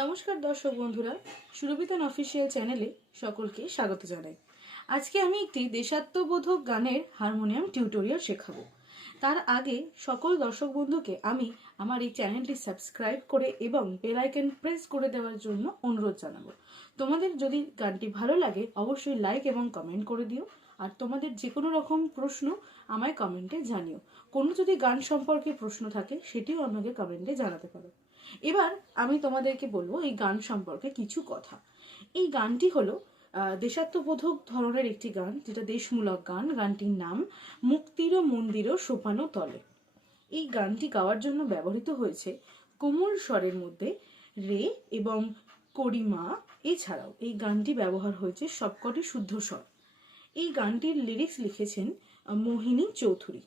নমস্কার দর্শক বন্ধুরা, সুরভিতান অফিসিয়াল চ্যানেলে সকলকে স্বাগত জানাই। আজকে আমি একটি দেশাত্মবোধক গানের হারমোনিয়াম টিউটোরিয়াল শেখাবো। তার আগে সকল দর্শক বন্ধুকে আমি আমার এই চ্যানেলটি সাবস্ক্রাইব করে এবং বেল আইকন প্রেস করে দেওয়ার জন্য অনুরোধ জানাব। তোমাদের যদি গানটি ভালো লাগে, অবশ্যই লাইক এবং কমেন্ট করে দিও। আর তোমাদের যে কোনো রকম প্রশ্ন আমায় কমেন্টে জানিও। কোনো যদি গান সম্পর্কে প্রশ্ন থাকে, সেটিও আমাকে কমেন্টে জানাতে পারো। এবার আমি তোমাদেরকে বলব এই গান সম্পর্কে কিছু কথা। এই গানটি হলো দেশাত্মবোধক ধরনের একটি গান, যেটা দেশমূলক গান। গানটির নাম মুক্তির মন্দির সোপানো তলে। এই গানটি গাওয়ার জন্য ব্যবহৃত হয়েছে কোমল স্বরের মধ্যে রে এবং করিমা এছাড়াও এই গানটি ব্যবহার হয়েছে সবকটি শুদ্ধ স্বর। এই গানটির লিরিক্স লিখেছেন মোহিনী চৌধুরী।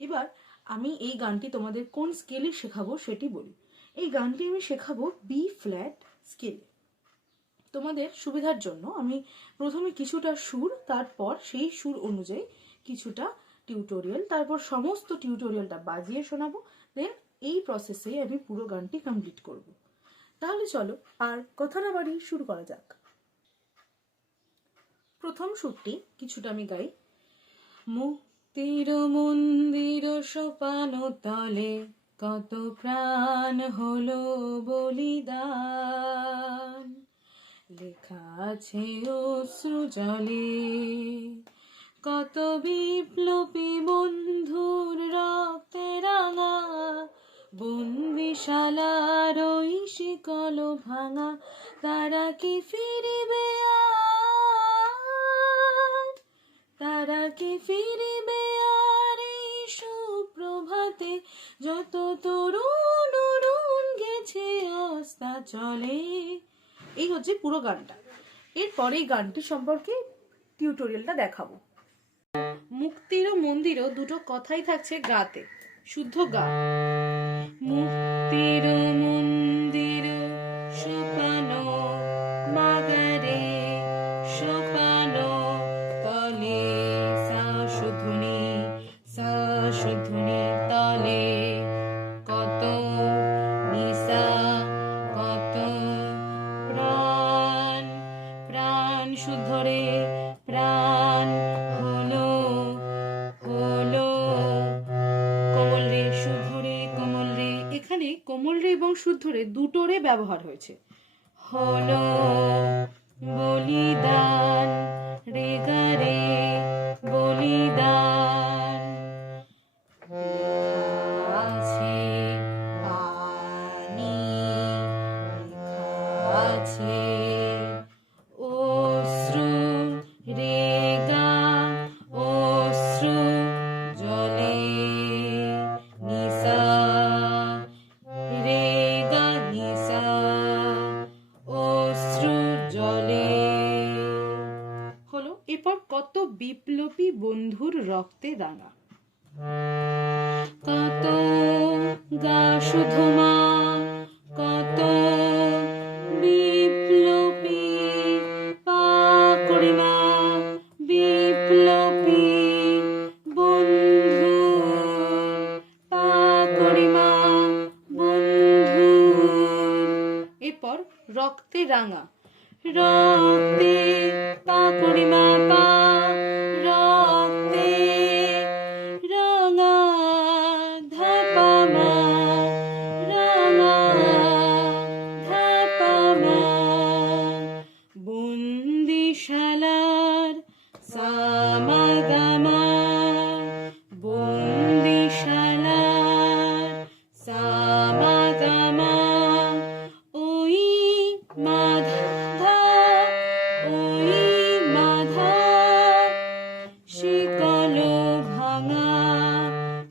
এবার আমি এই গানটি তোমাদের কোন স্কেলে শেখাবো সেটি বলি। এই গানটি আমি শেখাবো বি ফ্ল্যাট স্কেলে তোমাদের সুবিধার জন্য আমি প্রথমে কিছুটা সুর, তারপর সেই সুর অনুযায়ী কিছুটা টিউটোরিয়াল তারপর সমস্ত টিউটোরিয়ালটা বাজিয়ে শোনাবো দেন এই প্রসেসে আমি পুরো গানটি কমপ্লিট করব। তাহলে চলো আর কথা না বাড়িয়ে শুরু করা যাক। প্রথম সুরটি কিছুটা আমি গাই। মুক্তির মন্দির সোপান তলে কত প্রাণ হলো বলিদান। লেখা আছে অশ্রু জলে, কত বিপ্লবী বন্ধুর রক্তে রাঙা বন্দিশালার ওই শিকল ভাঙা, তারা কি ফিরিবে তারা কি ফিরিবে যত তরুণ অরুণ গেছে অস্তা চলে। এই হচ্ছে পুরো গানটা। এরপর এই গানটি সম্পর্কে টিউটোরিয়ালটা দেখাবো। মুক্তির ও মন্দিরও দুটো কথাই থাকছে গাতে। শুদ্ধ গা মুক্তির এবং শুদ্ধ রে দুটো রে ব্যবহার হয়েছে। হলো বলিদান রেগারে বলিদান। আছে পানি আছে রাঙা কত গা শুধু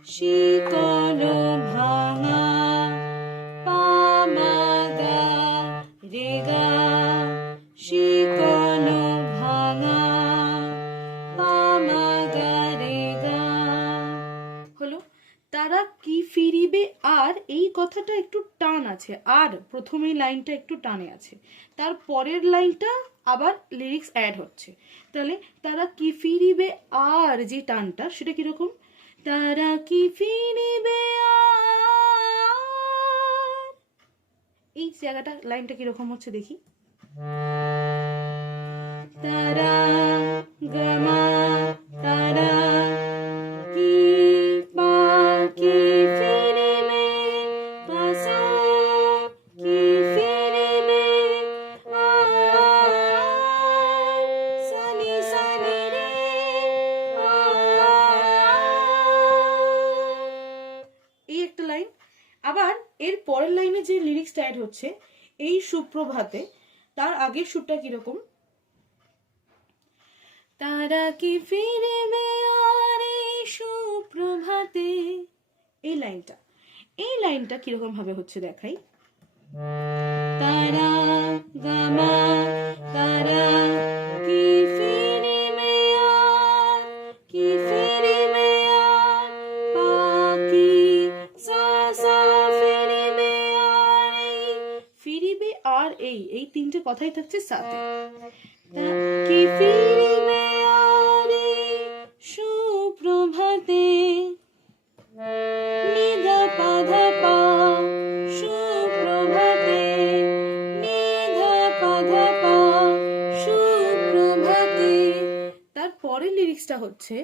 শিকল ভাঙা পামাগা রেগা শিকল ভাঙা পামাগা রেগা হলো, তারা কি ফিরিবে? আর এই কথাটা একটু টান আছে। আর প্রথমেই লাইনটা একটু টানে আছে। তার পরের লাইনটা আবার লিরিক্স অ্যাড হচ্ছে। তাহলে তারা কি ফিরিবে? আর যে টানটা, সেটা কীরকম? তারা কি ফিরিবে এই জায়গাটা লাইনটা কীরকম হচ্ছে দেখি। তারা গামা এর পরের লাইনে যে লিরিক্সটা অ্যাড হচ্ছে, এই সুপ্রভাতে তার আগের সুরটা কীরকম? তারা কি ফিরবে আর এই সুপ্রভাতে? এই লাইনটা। এই লাইনটা কীরকম ভাবে হচ্ছে দেখাই? তারা, গামা, তারা কি কথাই থাকছে সাথে। কি ফিরিবে আর সুপ্রভাতে। নিধা পাধা পা সুপ্রভাতে। নিধা পাধা পা সুপ্রভাতে। তারপরে লিরিক্সটা হচ্ছে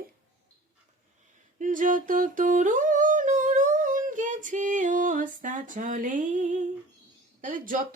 যত তরুণ অরুণ গেছে অস্তা চলে। তাহলে যত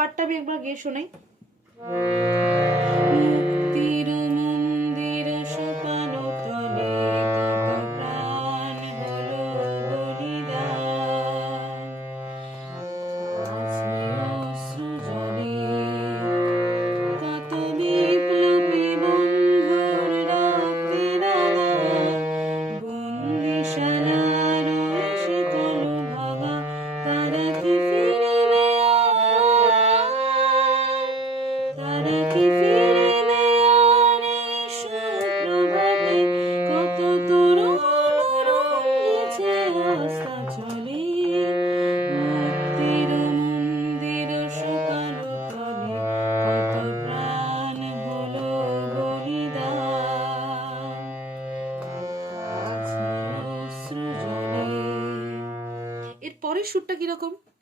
পার্টটা আমি একবার গিয়ে শোনাই। মুক্তির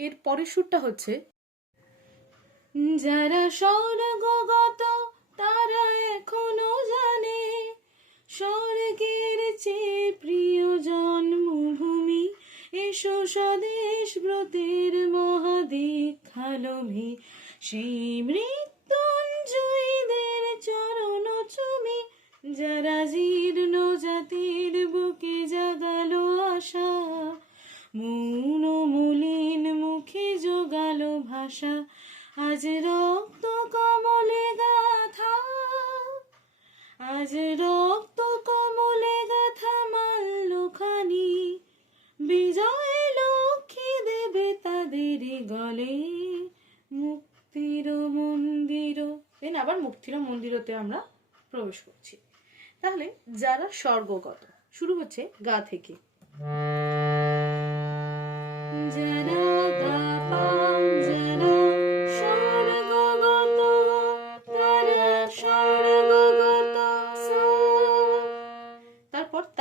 এর পরের সুরটা হচ্ছে, যারা স্বর্গগত তারা এখনও জানে, স্বর্গের চেয়ে প্রিয় জন্মভূমি এসো স্বদেশ ব্রতের মহাদীক্ষালভী সেই মৃত্যুঞ্জয়ীদের চরণ চুমি, যারা জীর্ণ জাতির বুকে জাগালো আশা, মৌন মলিন জোগালো ভাষা। আজ রক্ত কমলে গাথা। আজ রক্ত কমলে গাথা মাল্যখানি। বিজয় লক্ষ্মী দেবে তাদের গলে। মুক্তির মন্দির। দেন আবার মুক্তির মন্দিরতে আমরা প্রবেশ করছি। তাহলে যারা স্বর্গগত, শুরু হচ্ছে গা থেকে। যারা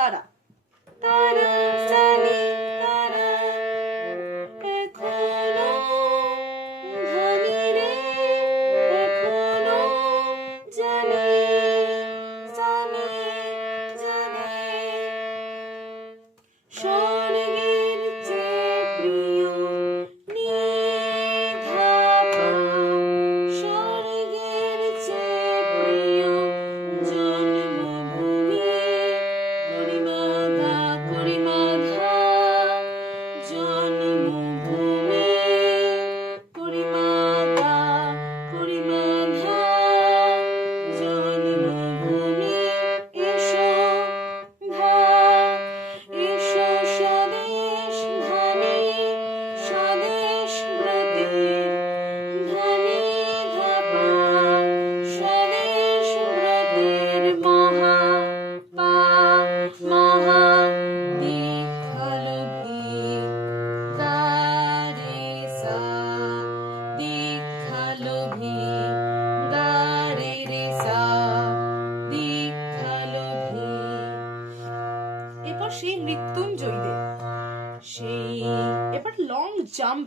তারপর তারা তারা জানি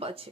জাম্প আছে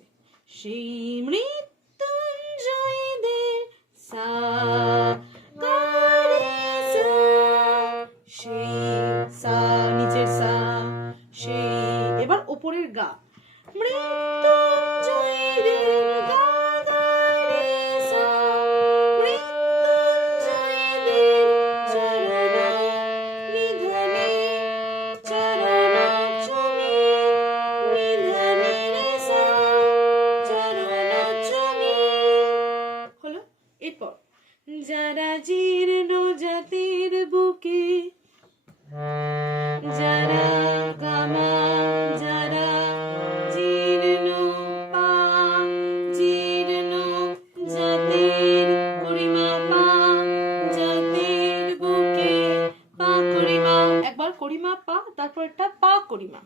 যারা জীর্ণ জাতির বুকে। যারা গামা যারা জীর্ণ পা, জীর্ণ জাতির করিমা পা, জাতির বুকে পা, করিমা। একবার করিমা পা, তারপর একটা পা করিমা।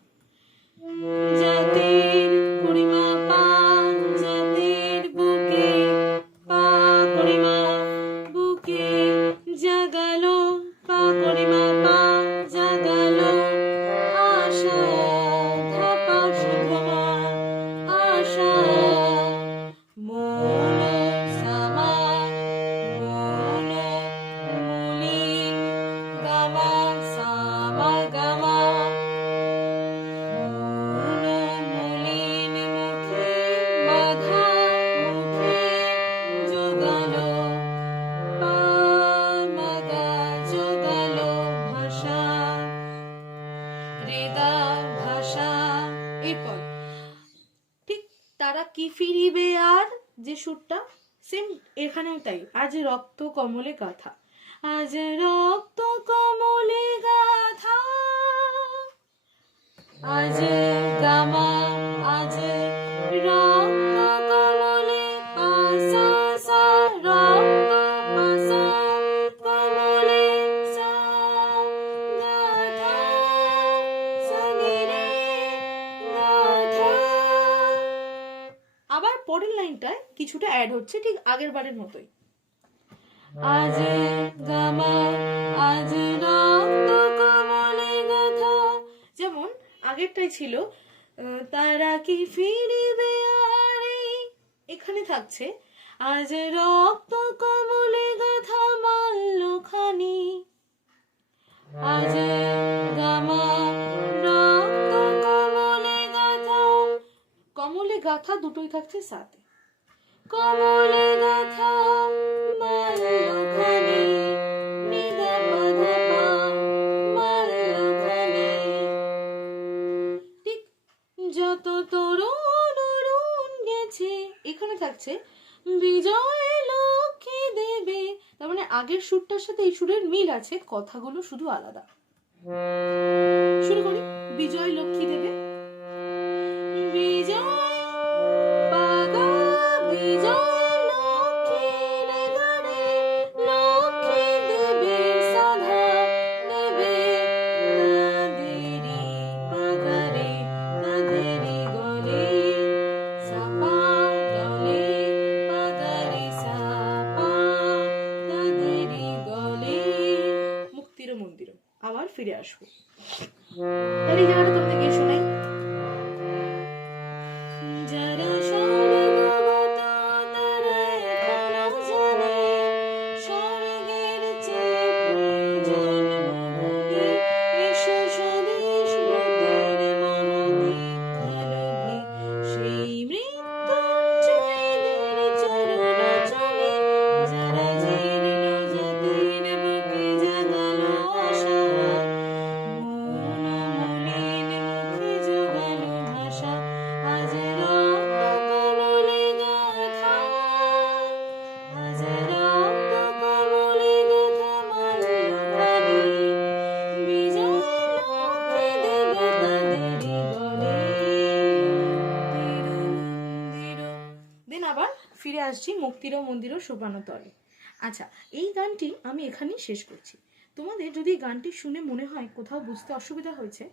ফিরিবে আর যে সুরটা সেম এখানেও তাই। আজ রক্ত কমলে গাথা, আজ রক্ত কমলে গাথা। আজ গামা, আজ অ্যাড হচ্ছে ঠিক আগের বারের মতোই। আজ গামা আজ রক্ত কমলে গাথা। যেমন আগেরটাই ছিল তারা কি ফিরিবে আরে? এখানে থাকছে আজ রক্ত কমলে গাথা মাল্যখানি। আজ গামা রক্ত কমলে গাথা। কমলে গাথা দুটোই থাকছে সাথে। যত তরুণ অরুণ গেছে, এখানে থাকছে বিজয় লক্ষ্মী দেবে। তার মানে আগের সুরটার সাথে এই সুরের মিল আছে, কথাগুলো শুধু আলাদা। শুরু করি, বিজয় লক্ষ্মী দেবে। ফিরে আসব। এই জায়গাটা তোমাদের গিয়ে শোনাই দেন আবার ফিরে আসছি মুক্তির মন্দির শোভানো তলে আচ্ছা এই গানটি আমি এখানেই শেষ করছি। তোমাদের যদি গানটি শুনে মনে হয় কোথাও বুঝতে অসুবিধা হয়েছে,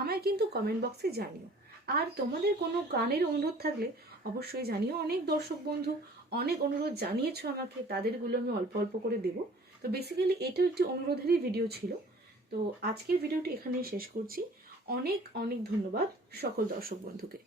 আমায় কিন্তু কমেন্ট বক্সে জানিও। আর তোমাদের কোনো গানের অনুরোধ থাকলে অবশ্যই জানিও। অনেক দর্শক বন্ধু, অনেক অনুরোধ জানিয়েছো আমাকে, তাদেরগুলো আমি অল্প অল্প করে দেবো। তো বেসিক্যালি এটাও একটি অনুরোধেরই ভিডিও ছিল। তো আজকের ভিডিওটি এখানেই শেষ করছি। অনেক অনেক ধন্যবাদ সকল দর্শক বন্ধুকে।